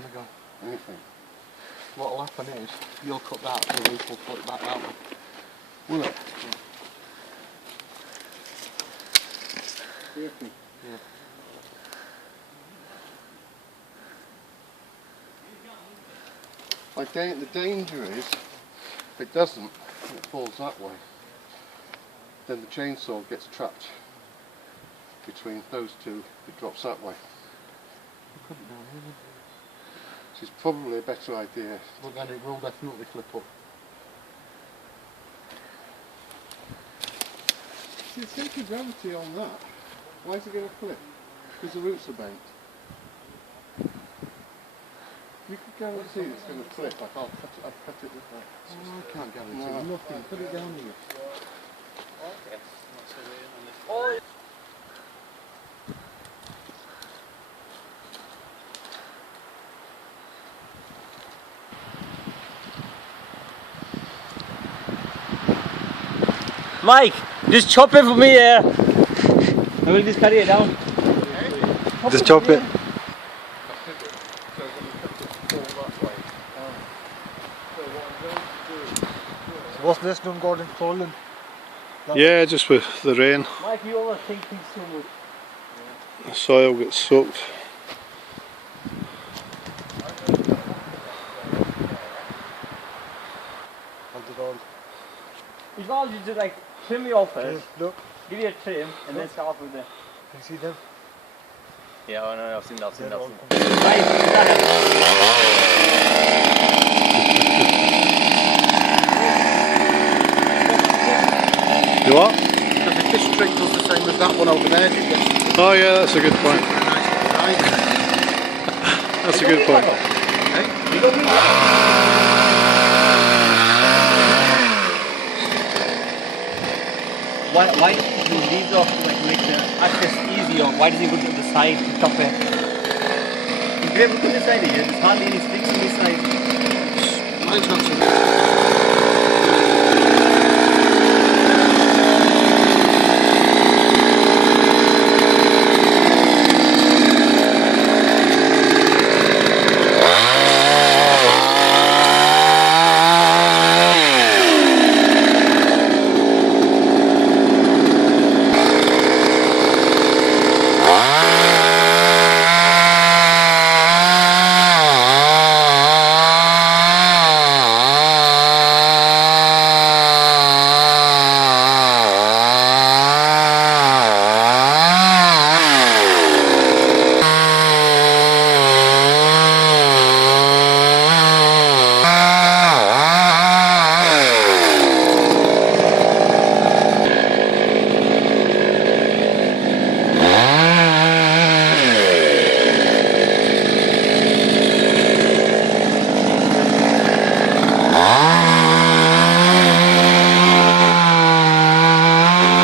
going to go? Anything. What'll happen is, you'll cut that, the roof will put it back that way. Will it? Yeah. Yeah. Yeah. Like the danger is, if it doesn't, and it falls that way, then the chainsaw gets trapped between those two, it drops that way. You couldn't down here, Which is probably a better idea. but then it will definitely flip up. See, the centre of gravity on that, why is it going to flip? Because the roots are bent. You could guarantee it's going to flip, like I'll cut it with that. Oh, I can't guarantee No. nothing. Put it down here. Okay. Oh, Mike, just chop it for me here. I will just carry it down. Just chop it. what's this done, Gordon? Fallen? Yeah, just with the rain, Mike, you overthink things so much. the soil gets soaked. As long as you just like trim it off first, Look, give it a trim, and then start off with the. can you see them? Yeah, I know, I've seen that, They're all You what? Because if this tree does the same as that one over there, it gets Oh yeah, that's a good point. nice and That's a good point. You don't need why does he do these off to like make the access easier? Why does he put it on the side to chop it? If you ever put this side here, there's hardly any sticks on this side. Mine's not so good.